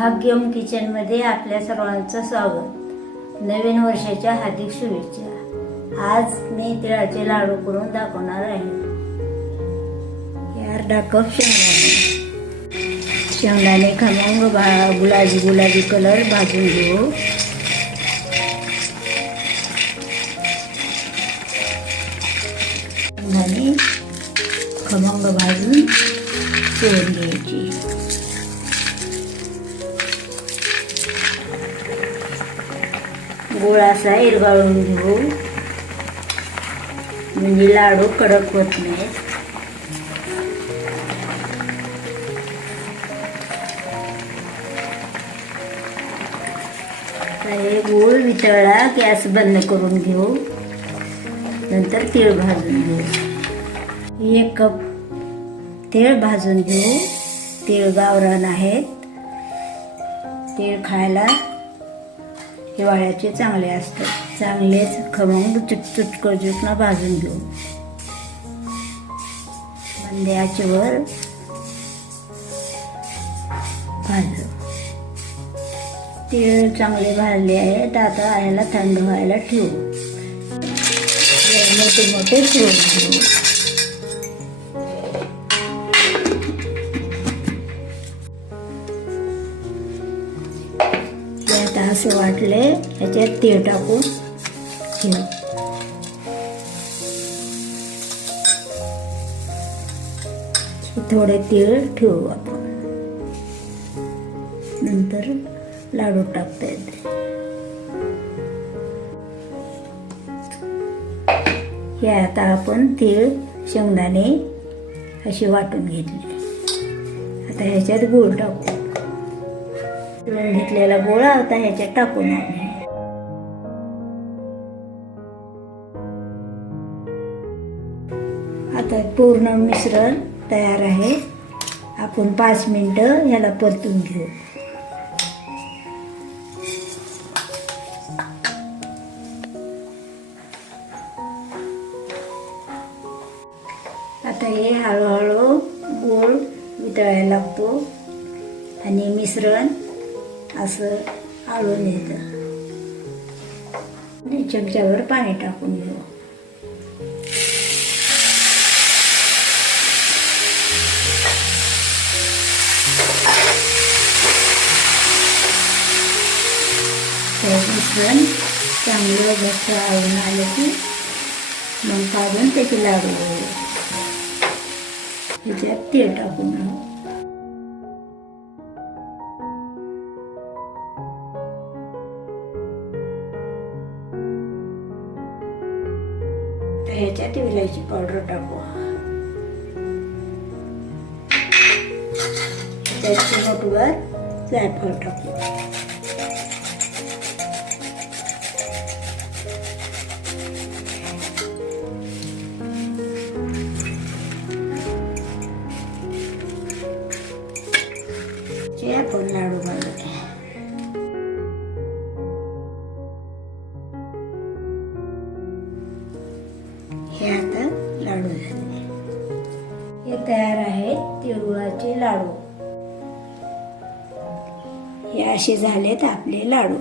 भाग्यम किचनमध्ये आपल्या सर्वांचं स्वागत. नवीन वर्षाच्या हार्दिक शुभेच्छा. आज मी तिळाचे लाडू करून दाखवणार आहे. अर्धा कप शेंगदाणे खमंग गुलाबी कलर भाजून घेऊ. शेंगदाणे खमंग भाजून तळून घ्यायची. गोळ असा इरगाळून घेऊ म्हणजे लाडू कडक होत नाहीत. हे गोळ वितळला गॅस बंद करून घेऊ. नंतर तीळ भाजून घेऊ. 1 कप तीळ भाजून घेऊ. तीळ गावरान आहेत. तीळ खायला हिवाळ्याचे चांगले असतात. चांगलेच खमंग चुटकुळ्यानं भाजून घेऊ. मंद आचेवर भाजू. तीळ चांगले भाजले आहेत. आता याला थंड व्हायला ठेवू. मोठे मोठे तळून घेऊ. आता असं वाटले याच्यात तीळ टाकून घेऊ. थोडे तीळ ठेवू आपण. नंतर लाडू टाकता येते. हे आता आपण तीळ शेंगदाणे अशी वाटून घेतले. आता ह्याच्यात गूळ टाकू. तळून घेतलेला गोळा आता ह्याच्यात टाकून आणू. आता पूर्ण मिश्रण तयार आहे. आपण 5 मिनिटं ह्याला परतून घेऊ. आता हे हळूहळू गोळ वितळायला लागतो आणि मिश्रण असं आळून येतं. आणि चमच्यावर पाणी टाकून घेऊ. मिश्रण चांगलं घट्ट आळून आलं की मग काढून त्याचे लाडू ह्याच्यात तीळ टाकून घेऊ. ह्याच्यात विलायची पावडर टाकू. त्यात चिमूटभर जायफळ टाकू. आपण लाडू बनवले. हे आता लाडू झाले. हे तयार आहेत तिळगुळाचे लाडू. हे असे झालेत आपले लाडू.